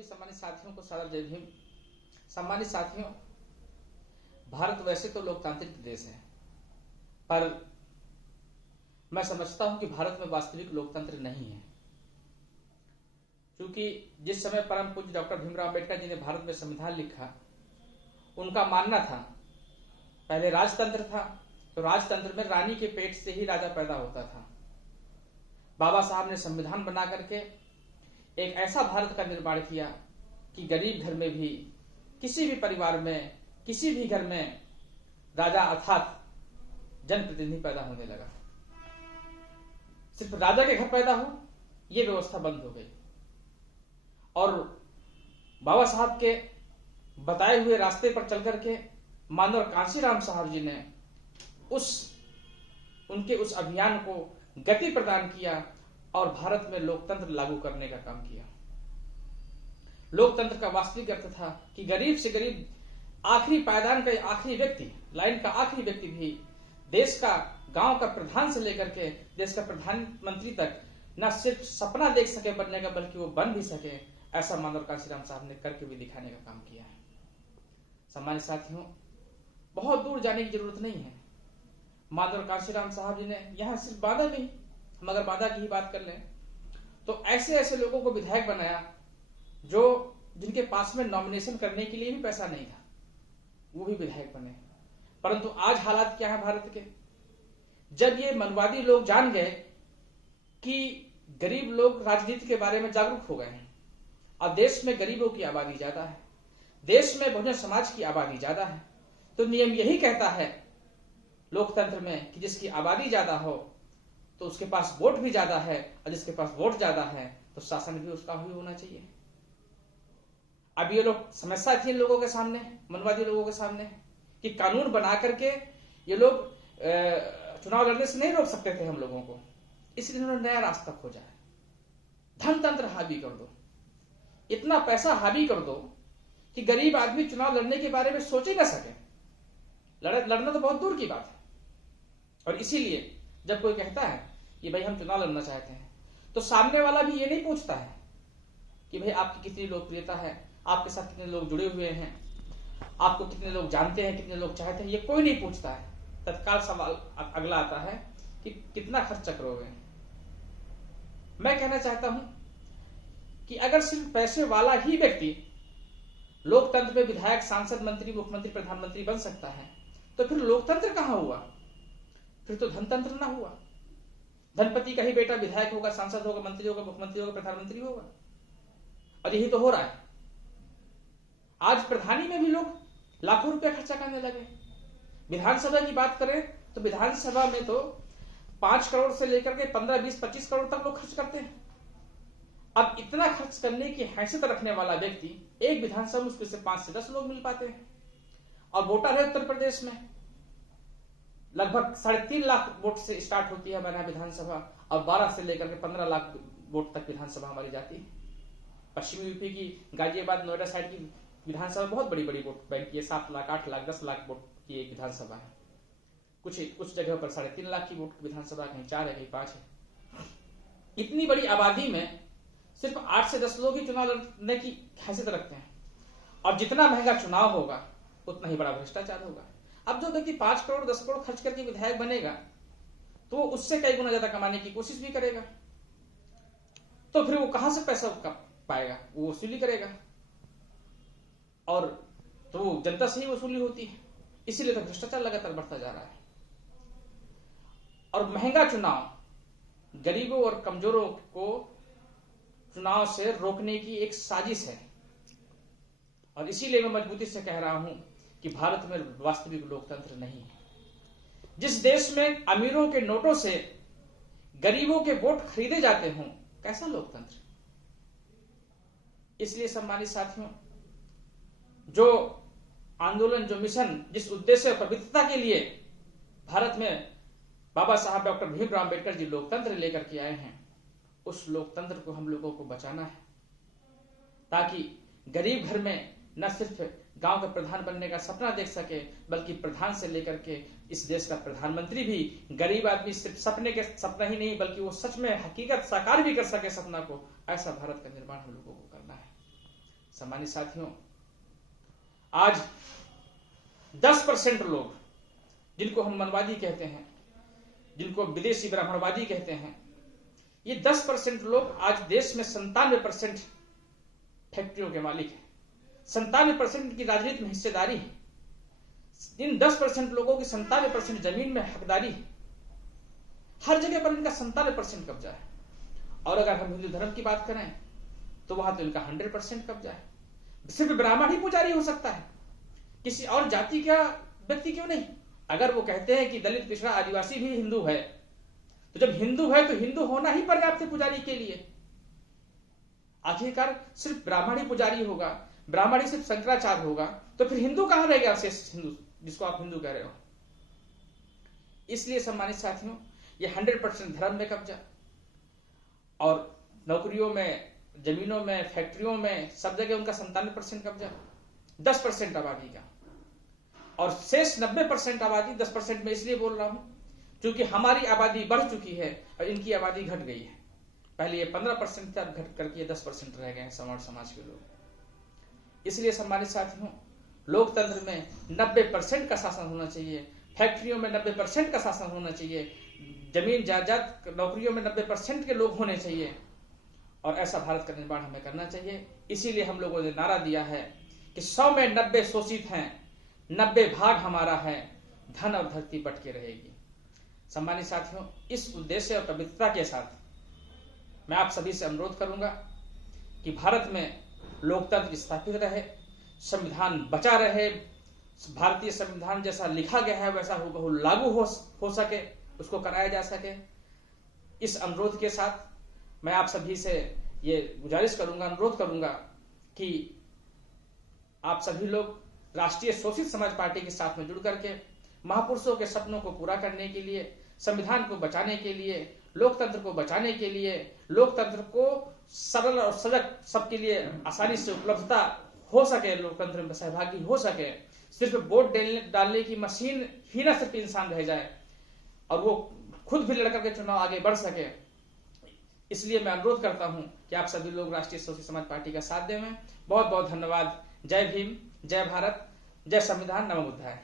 सभी सम्मानित साथियों को सादर जय भीम। सम्मानित साथियों, भारत वैसे तो लोकतांत्रिक देश है, पर मैं समझता हूं कि भारत में वास्तविक लोकतंत्र नहीं है। क्योंकि जिस समय परम पूज्य डॉक्टर भीमराव अंबेडकर जी ने भारत में संविधान लिखा, उनका मानना था पहले राजतंत्र था, तो राजतंत्र में रानी के पेट से ही राजा पैदा होता था। बाबा साहब ने संविधान बना करके एक ऐसा भारत का निर्माण किया कि गरीब घर में भी, किसी भी परिवार में, किसी भी घर में राजा अर्थात जनप्रतिनिधि पैदा होने लगा। सिर्फ राजा के घर पैदा हो, यह व्यवस्था बंद हो गई। और बाबा साहब के बताए हुए रास्ते पर चल करके मानव कांशीराम साहब जी ने उनके उस अभियान को गति प्रदान किया और भारत में लोकतंत्र लागू करने का काम किया। लोकतंत्र का वास्तविक अर्थ था कि गरीब से गरीब आखिरी पायदान का आखिरी व्यक्ति, लाइन का आखिरी व्यक्ति भी देश का, गांव का प्रधान से लेकर के देश का प्रधानमंत्री तक न सिर्फ सपना देख सके बनने का, बल्कि वो बन भी सके, ऐसा मानव कांशीराम साहब ने करके भी दिखाने का काम किया है। सम्मानित साथियों, बहुत दूर जाने की जरूरत नहीं है। मानव कांशीराम साहब जी ने यहां सिर्फ बादा में, हम अगर बादा की ही बात कर लें तो ऐसे ऐसे लोगों को विधायक बनाया जिनके पास में नॉमिनेशन करने के लिए भी पैसा नहीं था, वो भी विधायक बने। परंतु आज हालात क्या है भारत के? जब ये मनवादी लोग जान गए कि गरीब लोग राजनीति के बारे में जागरूक हो गए हैं और देश में गरीबों की आबादी ज्यादा है, देश में बहुजन समाज की आबादी ज्यादा है, तो नियम यही कहता है लोकतंत्र में कि जिसकी आबादी ज्यादा हो तो उसके पास वोट भी ज्यादा है, और जिसके पास वोट ज्यादा है तो शासन भी उसका ही होना चाहिए। अब ये लोग समस्या थी इन लोगों के सामने, मनवादी लोगों के सामने, कि कानून बना करके ये लोग चुनाव लड़ने से नहीं रोक सकते थे हम लोगों को, इसलिए उन्होंने नया रास्ता खोजा है। धनतंत्र हावी कर दो, इतना पैसा हावी कर दो कि गरीब आदमी चुनाव लड़ने के बारे में सोच ही ना सके। लड़ना तो बहुत दूर की बात है। और इसीलिए जब कोई कहता है कि भाई हम चुनाव लड़ना चाहते हैं, तो सामने वाला भी ये नहीं पूछता है कि भाई आपकी कितनी लोकप्रियता है, आपके साथ कितने लोग जुड़े हुए हैं, आपको कितने लोग जानते हैं, कितने लोग चाहते हैं, ये कोई नहीं पूछता है। तत्काल सवाल अगला आता है कि कितना खर्च करोगे। मैं कहना चाहता हूं कि अगर सिर्फ पैसे वाला ही व्यक्ति लोकतंत्र में विधायक, सांसद, मंत्री, मुख्यमंत्री, प्रधानमंत्री बन सकता है, तो फिर लोकतंत्र कहां हुआ? फिर तो धनतंत्र ना हुआ। धनपति का ही बेटा विधायक होगा, सांसद होगा, मंत्री होगा, मुख्यमंत्री होगा, प्रधानमंत्री होगा। और यही तो हो रहा है। आज प्रधानी में भी लोग लाखों रुपए खर्चा करने लगे। विधानसभा की बात करें तो विधानसभा में तो 5 करोड़ से लेकर के 15, 20, 25 करोड़ तक लोग खर्च करते हैं। अब इतना खर्च करने की हैसियत रखने वाला व्यक्ति एक विधानसभा मुश्किल से 5 से 10 लोग मिल पाते हैं। और वोटर है उत्तर प्रदेश में लगभग 3.5 लाख वोट से स्टार्ट होती है हमारे विधानसभा, और 12 से लेकर के 15 लाख वोट तक विधानसभा हमारी जाती है। पश्चिमी यूपी की गाजियाबाद, नोएडा साइड की विधानसभा बहुत बड़ी बड़ी वोट बैंक की है। 7 लाख, 8 लाख, 10 लाख वोट की एक विधानसभा है। कुछ जगह पर 3.5 लाख की वोट विधानसभा, कहीं 4 है, कहीं 5 है। इतनी बड़ी आबादी में सिर्फ 8 से 10 लोग ही चुनाव लड़ने की हैसियत रखते हैं। और जितना महंगा चुनाव होगा उतना ही बड़ा भ्रष्टाचार होगा। अब जो व्यक्ति 5 करोड़ 10 करोड़ खर्च करके विधायक बनेगा, तो वो उससे कई गुना ज्यादा कमाने की कोशिश भी करेगा। तो फिर वो कहां से पैसा पाएगा? वो वसूली करेगा, और तो वो जनता से ही वसूली होती है। इसीलिए तो भ्रष्टाचार लगातार बढ़ता जा रहा है। और महंगा चुनाव गरीबों और कमजोरों को चुनाव से रोकने की एक साजिश है। और इसीलिए मैं मजबूती से कह रहा हूं कि भारत में वास्तविक लोकतंत्र नहीं है। जिस देश में अमीरों के नोटों से गरीबों के वोट खरीदे जाते हों, कैसा लोकतंत्र? इसलिए सम्मानित साथियों, जो आंदोलन, जो मिशन, जिस उद्देश्य और पवित्रता के लिए भारत में बाबा साहब डॉक्टर भीमराव अंबेडकर जी लोकतंत्र लेकर के आए हैं, उस लोकतंत्र को हम लोगों को बचाना है, ताकि गरीब घर में न सिर्फ गांव का प्रधान बनने का सपना देख सके, बल्कि प्रधान से लेकर के इस देश का प्रधानमंत्री भी गरीब आदमी सिर्फ सपना ही नहीं, बल्कि वो सच में हकीकत साकार भी कर सके सपना को। ऐसा भारत का निर्माण हम लोगों को करना है। सम्मानित साथियों, आज 10% लोग, जिनको हम मनवादी कहते हैं, जिनको विदेशी ब्राह्मणवादी कहते हैं, ये 10% लोग आज देश में 97% फैक्ट्रियों के मालिक हैं, 97% की राजनीति में हिस्सेदारी है। इन 10% लोगों की 97% जमीन में हकदारी है। हर जगह पर इनका 97% कब्जा है। और अगर हम हिंदू धर्म की बात करें तो वहां तो इनका 100% कब्जा है। सिर्फ ब्राह्मण ही पुजारी हो सकता है, किसी और जाति का व्यक्ति क्यों नहीं? अगर वो कहते हैं कि दलित, पिछड़ा, आदिवासी भी हिंदू है, तो जब हिंदू है तो हिंदू होना ही पर्याप्त है पुजारी के लिए। आखिरकार सिर्फ ब्राह्मण ही पुजारी होगा, ब्राह्मण ही सिर्फ शंकराचार्य होगा, तो फिर हिंदू कहां रहेगा? शेष हिंदू, जिसको आप हिंदू कह रहे हो। इसलिए सम्मानित साथियों, ये 100% धर्म में कब्जा, और नौकरियों में, जमीनों में, फैक्ट्रियों में, सब जगह उनका 97% कब्जा, 10% आबादी का। और शेष 90% आबादी, 10% में इसलिए बोल रहा हूं क्योंकि हमारी आबादी बढ़ चुकी है और इनकी आबादी घट गई है। पहले ये 15% था, घट करके 10% रह गए हैं समाज के लोग। इसलिए सम्मानित साथियों, लोकतंत्र में 90% का शासन होना चाहिए, फैक्ट्रियों में 90% का शासन होना चाहिए, जमीन जायदाद, नौकरियों में 90% के लोग होने चाहिए, और ऐसा भारत का निर्माण हमें करना चाहिए। इसीलिए हम लोगों ने नारा दिया है कि 100 में 90 शोषित हैं, 90 भाग हमारा है, धन और धरती बट के रहेगी। सम्मानित साथियों, इस उद्देश्य और पवित्रता के साथ मैं आप सभी से अनुरोध करूंगा कि भारत में लोकतंत्र स्थापित रहे, संविधान बचा रहे, भारतीय संविधान जैसा लिखा गया है वैसा हूबहू लागू हो सके, उसको कराया जा सके। इस अनुरोध के साथ मैं आप सभी से ये गुजारिश करूंगा, अनुरोध करूंगा कि आप सभी लोग राष्ट्रीय शोषित समाज पार्टी के साथ में जुड़ करके महापुरुषों के सपनों को पूरा करने के लिए, संविधान को बचाने के लिए, लोकतंत्र को बचाने के लिए, लोकतंत्र को सरल और सजग सबके लिए आसानी से उपलब्धता हो सके, लोकतंत्र में सहभागी हो सके, सिर्फ वोट डालने की मशीन ही न सिर्फ इंसान रह जाए और वो खुद भी लड़कर के चुनाव आगे बढ़ सके। इसलिए मैं अनुरोध करता हूं कि आप सभी लोग राष्ट्रीय शोषित समाज पार्टी का साथ दें। बहुत बहुत धन्यवाद। जय भीम, जय भारत, जय संविधान, नमो बुद्धाय।